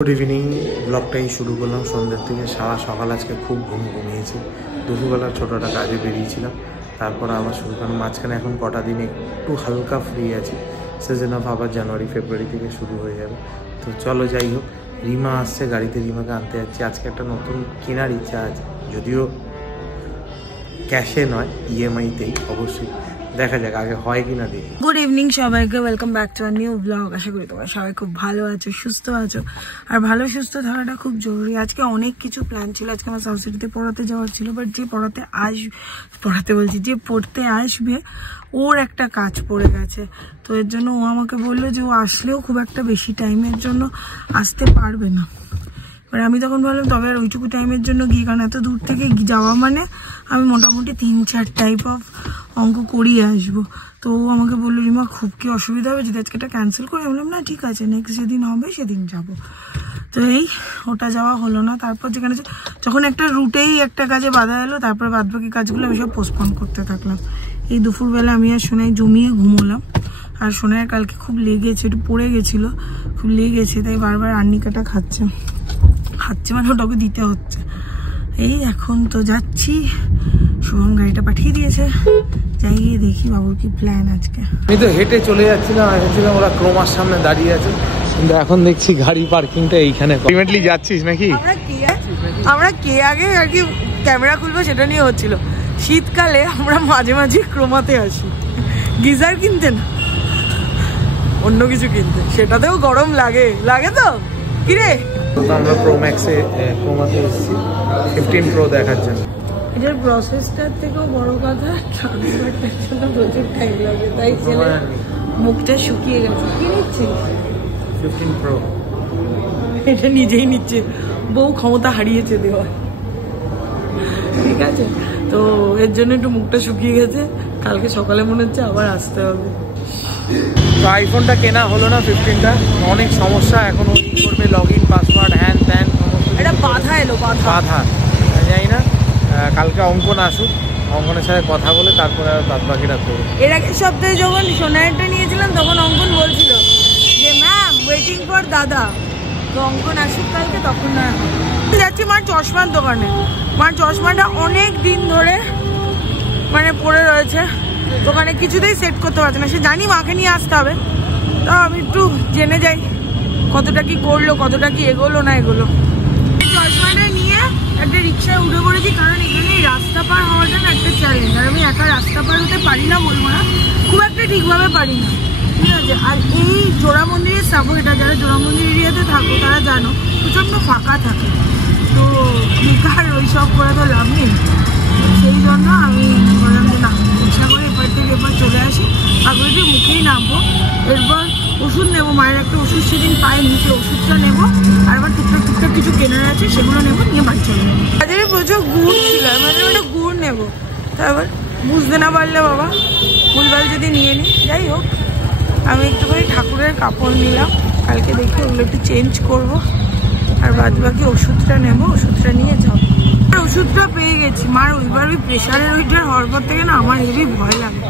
Good evening. ব্লগটাই শুরু করলাম সন্ধ্যার থেকে। সারা সকাল আজকে খুব ঘুমিয়েছি। দুপুরবেলা ছোটোটা কাজে বেরিয়েছিলাম, তারপর আবার শুরু করলাম। মাঝখানে এখন কটা দিন একটু হালকা ফ্রি আছি। সিজন অফ আবার জানুয়ারি ফেব্রুয়ারি থেকে শুরু হয়ে যাবে। তো চলো যাই হোক, রিমা আসছে গাড়িতে, রিমাকে আনতে যাচ্ছি। আজকে একটা নতুন কেনার ইচ্ছা আছে, যদিও ক্যাশে নয়, ইএমআইতেই অবশ্যই। দেখা যাক আগে হয় কিনা দেখি। গুড ইভিনিং সবাইকে, welcome back to our new blog. আশা করি তোমরা সবাই খুব ভালো আছো, সুস্থ আছো। আর ভালো সুস্থ থাকাটা খুব জরুরি। আজকে অনেক কিছু প্ল্যান ছিল। আজকে আমার সাবসিডিতে পড়াতে যাওয়ার ছিল, বাট যে যে পড়তে আসবে ওর একটা কাজ পড়ে গেছে। তো এর জন্য ও আমাকে বললো যে ও আসলেও খুব একটা বেশি টাইমের জন্য আসতে পারবে না। এবার আমি তখন ভাবলাম তবে আর ওইটুকু টাইমের জন্য গিয়ে, কারণ এত দূর থেকে যাওয়া মানে আমি মোটামুটি 3-4 টাইপ অফ অঙ্ক করিয়ে আসবো। তো ও আমাকে বললো রিমা খুব কি অসুবিধা হবে যদি আজকে এটা ক্যান্সেল করে? আমি বললাম না ঠিক আছে, নেক্সট যেদিন হবে সেদিন যাব। তো এই ওটা যাওয়া হলো না। তারপর যেখানে যখন একটা রুটেই একটা কাজে বাধা এলো, তারপর বাদবাকি কাজগুলো আমি সব পোস্টপোন করতে থাকলাম। এই দুপুরবেলা আমি আর সোনাই জমিয়ে ঘুমোলাম। আর সোনাইয়ের কালকে খুব লেগেছে, একটু পড়ে গেছিলো, খুব লেগেছে, তাই বারবার আর্নিকাটা খাচ্ছে মানে ওটাকে দিতে হচ্ছে। এই এখন তো যাচ্ছি, শুভম গাড়িটা পাঠিয়ে দিয়েছে, যাই গিয়ে দেখি বাবুর কি প্ল্যান আজকে। আমি তো হেঁটে চলে যাচ্ছিলাম, ভেবেছিলাম ওরা ক্রোমার সামনে দাঁড়িয়ে আছে, কিন্তু এখন দেখছি গাড়ি পার্কিংটা এইখানে। আলটিমেটলি যাচ্ছিস নাকি? আমরা কে আগে আর কি ক্যামেরা খুলবো সেটা নিয়ে হচ্ছিল। শীতকালে আমরা মাঝে মাঝে ক্রোমাতে আসি, গিজার কিনতে না, অন্য কিছু কিনতে, সেটাতেও গরম লাগে তো কিরে। আমরা প্রো ম্যাক্সে ক্রোমাতে এসেছি 15 প্রো দেখার জন্য। এটার প্রসেসটার থেকেও বড় কথা ট্রান্সফারটার জন্য প্রচুর টাইম লাগে, তাই ছেলে মুখটা শুকিয়ে গেছে। কি নিচ্ছিস? 15 প্রো। এটা নিজেই নিচ্ছে, বউ ক্ষমতা হারিয়েছে দেওয়ার। ঠিক আছে, তো এর জন্য একটু মুখটা শুকিয়ে গেছে। কালকে সকালে মনে হচ্ছে আবার আসতে হবে। তো আইফোনটা কেনা হলো না, 15টা। অনেক সমস্যা, এখন ওই করবে লগ ইন পাসওয়ার্ড হ্যান ত্যান সমস্ত। এটা বাধা এলো, বাধা জানি না। কালকে অঙ্কন আসুক, অঙ্কনের সাথে কথা বলে তারপরে আর বাদ বাকিটা করবো। এর আগের সপ্তাহে যখন সোনারটা নিয়েছিলাম তখন অঙ্কন বলছিল যে ম্যাম ওয়েটিং ফর দাদা। তো অঙ্কন আসুক কালকে, তখন না যাচ্ছি মার চশমার দোকানে। মার চশমাটা অনেক দিন ধরে মানে পড়ে রয়েছে দোকানে, কিছুতেই সেট করতে পারছে না। সে জানি মাকে নিয়ে আসতে হবে, তো আমি একটু জেনে যাই কতটা কি করলো, কতটা কি এগোলো না এগোলো। চশমাটা নিয়ে একটা রিক্সায় উঠে পড়েছি, কারণ এখানে রাস্তা পার হওয়াটা না একটা চ্যালেঞ্জ। আর আমি একা রাস্তা পার হতে পারি না বলবো না, খুব একটা ঠিকভাবে পারি না, ঠিক আছে। আর এই জোড়া মন্দিরের সাবো, এটা যারা জোড়া মন্দির এরিয়াতে থাকো তারা জানো প্রচণ্ড ফাঁকা থাকে। তো বেকার ওই সব করে তো লাভ নেই। সেই জন্য আমি বললাম যে না, ইচ্ছা করে এবার থেকে এবার চলে আসি, তারপরে যে মুখেই নামবো। এরপর ওষুধ নেবো, মায়ের একটা ওষুধ সেদিন পায়ে নিচে, ওষুধটা নেবো। আর এবার টুকটাক কিছু কেনার আছে, সেগুলো নেবো, নিয়ে বাড়ি চলে যাবো। বাজারে প্রচুর গুড় ছিল, আমাদের একটা গুড় নেবো। তারপর বুঝতে না পারলে বাবা ভুলভাল যদি নিয়ে নিই। যাই হোক, আমি একটুখানি ঠাকুরের কাপড় নিলাম, কালকে দেখি ওগুলো একটু চেঞ্জ করবো। আর বাদ বাকি ওষুধটা নেবো, ওষুধটা নিয়ে যাবো। ওষুধটা পেয়ে গেছি মার। ওইবার ওই প্রেশারের ওইটার হওয়ার পর থেকে না আমার হেভি ভয় লাগে।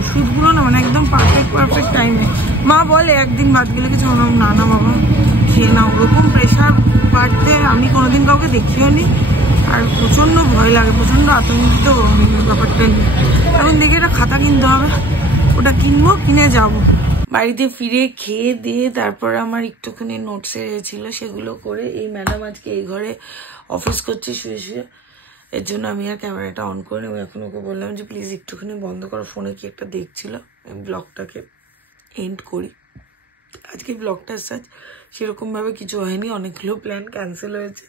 ওষুধগুলো না মানে একদম পারফেক্ট টাইমে। মা বলে একদিন বাদ গেলে কিছু, না বাবা খেয়ে না, ওরকম প্রেশার বাড়তে আমি কোনোদিন কাউকে দেখিও নি। আর প্রচণ্ড ভয় লাগে, প্রচণ্ড আতঙ্কিত ব্যাপারটা নিয়ে। এখন দেখে একটা খাতা কিনতে হবে, ওটা কিনবো, কিনে যাবো। বাড়িতে ফিরে খেয়ে দিয়ে তারপর আমার একটুখানি নোটস ছিল, সেগুলো করে এই ম্যাডাম আজকে এই ঘরে অফিস করছে শুয়ে। এর জন্য আমি আর ক্যামেরাটা অন করে নেবো। এখন ওকে বললাম যে প্লিজ একটুখানি বন্ধ করো, ফোনে কি একটা দেখছিল। আমি ব্লগটাকে এন্ড করি। আজকে ব্লগটার সাথে সেরকমভাবে কিছু হয়নি, অনেকগুলো প্ল্যান ক্যান্সেল হয়েছে,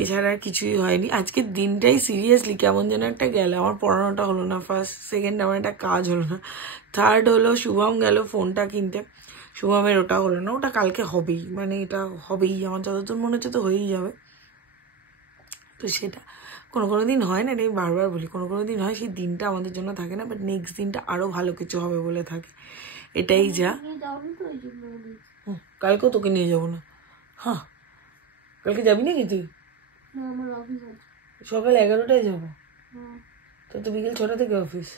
এছাড়া আর কিছুই হয়নি। আজকের দিনটাই সিরিয়াসলি কেমন যেন একটা গেল। আমার পড়ানোটা হলো না, ফার্স্ট, সেকেন্ড আমার একটা কাজ হলো না, থার্ড হলো শুভম গেল ফোনটা কিনতে, শুভমের ওটা হলো না। ওটা কালকে হবেই, মানে এটা হবেই, আমার যতদূর মনে হচ্ছে তো হয়েই যাবে। তো সেটা কোনো দিন হয় না, এটা আমি বারবার বলি, কোনো দিন হয় সেই দিনটা আমাদের জন্য থাকে না, বাট নেক্সট দিনটা আরও ভালো কিছু হবে বলে থাকে, এটাই যা। কালকেও তোকে নিয়ে যাবো না। হ্যাঁ, কালকে যাবি নাকি তুই? সকাল 11টায় যাবো, তো বিকেল 6টা থেকে অফিস।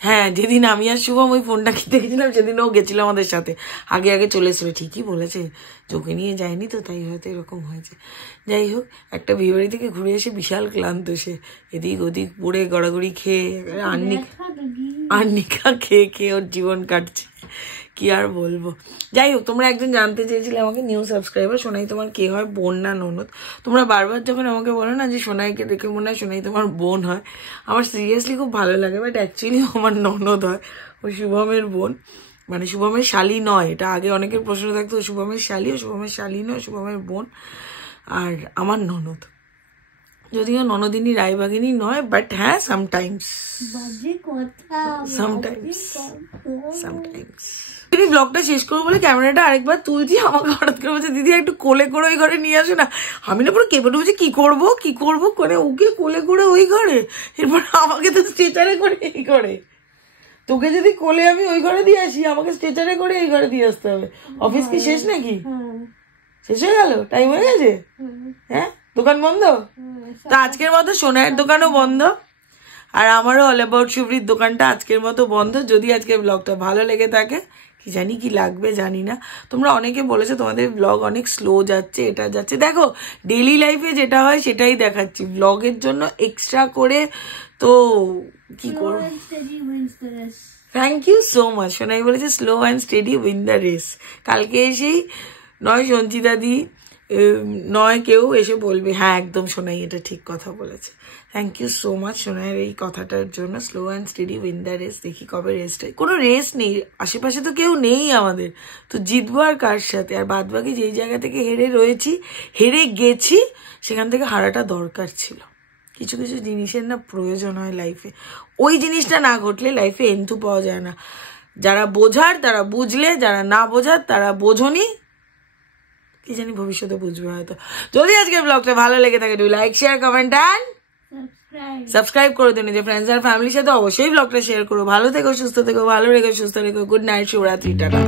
হ্যাঁ, যেদিন আমি আর শুভম ওই ফোনটা কিনতে গেছিলাম সেদিন ও গেছিল আমাদের সাথে, আগে আগে চলে এসেছিল। ঠিকই বলেছে, চোখে নিয়ে যায়নি তো, তাই হয়তো এরকম হয়েছে। যাই হোক, একটা বিয়েবাড়ি থেকে ঘুরে এসে বিশাল ক্লান্ত সে, এদিক ওদিক পড়ে গড়াগড়ি খেয়ে আর্নিকা খেয়ে খেয়ে ওর জীবন কাটছে, কি আর বলবো। যাই হোক, তোমরা একজন জানতে চেয়েছিলে আমাকে, নিউ সাবস্ক্রাইবার, সোনাই তোমার কে হয়, বোন না ননদ? তোমরা বারবার যখন আমাকে বলো না যে সোনাইকে দেখে মনে হয় সোনাই তোমার বোন হয়, আমার সিরিয়াসলি খুব ভালো লাগে, বাট অ্যাকচুয়ালি আমার ননদ হয়, ওই শুভমের বোন, মানে শুভমের শালি নয়। এটা আগে অনেকের প্রশ্ন থাকতো, শুভমের শালি, ও শুভমের শালি নয়, শুভমের বোন, আর আমার ননদ। যদিও ননদিনী রায়বাগিনী নয়, বাট হ্যাঁ সামটাইমস। তুমি ব্লগটা শেষ করবো বলে ক্যামেরাটা আরেকবার তুলছি, আমাকে হঠাৎ করে বলছে দিদি একটু কোলে করে ওই ঘরে নিয়ে আসে না। আমি না পুরো কেঁপে উঠেছি, কি করবো করে ওকে কোলে করে ওই ঘরে, এরপর আমাকে তো স্ট্রেচারে করে এই ঘরে। তোকে যদি কোলে আমি ওই ঘরে দিয়ে আসি, আমাকে স্ট্রেচারে করে এই ঘরে দিয়ে আসতে হবে। অফিস কি শেষ নাকি? শেষ হয়ে গেল, টাইম হয়ে গেছে। হ্যাঁ, দোকান বন্ধ তো আজকের মতো সোনাইয়ের দোকানও বন্ধ, আর আমারও অল অ্যাবাউট শুভ্রির দোকানটা আজকের মতো বন্ধ। যদি আজকের ব্লগটা ভালো লেগে থাকে, কি জানি কি লাগবে জানি না, তোমরা অনেকে বলেছো তোমাদের ব্লগ অনেক স্লো যাচ্ছে, এটা যাচ্ছে। দেখো, ডেইলি লাইফে যেটা হয় সেটাই দেখাচ্ছি, ব্লগের জন্য এক্সট্রা করে তো কি করবো। Thank you so much. Sonai বলেছে slow and steady win the race. কালকে এসেই নয় সঞ্চিতা দি নয় কেউ এসে বলবে হ্যাঁ একদম সোনাই এটা ঠিক কথা বলেছে। থ্যাংক ইউ সো মাচ সোনাইয়ের এই কথাটার জন্য। Slow and steady win the race. দেখি কবে রেসটা, কোনো রেস নেই, আশেপাশে তো কেউ নেই আমাদের, তো জিতবো আর কার সাথে। আর বাদ বাকি যেই জায়গা থেকে হেরে গেছি সেখান থেকে হারাটা দরকার ছিল। কিছু কিছু জিনিসের না প্রয়োজন হয় লাইফে, ওই জিনিসটা না ঘটলে লাইফে এন্থু পাওয়া যায় না। যারা বোঝার তারা বুঝলে, যারা না বোঝার তারা বোঝনি, কি জানি ভবিষ্যতে বুঝবে হয়তো। যদি আজকের ব্লগটা ভালো লেগে থাকে, do like share comment and subscribe করে দিন। যে ফ্রেন্ডস আর ফ্যামিলির সাথে অবশ্যই ব্লগটা শেয়ার করো। ভালো থেকো, সুস্থ থেকো, ভালো রেখো, সুস্থ রেখো। গুড নাইট, শুভরাত্রি, টাটা।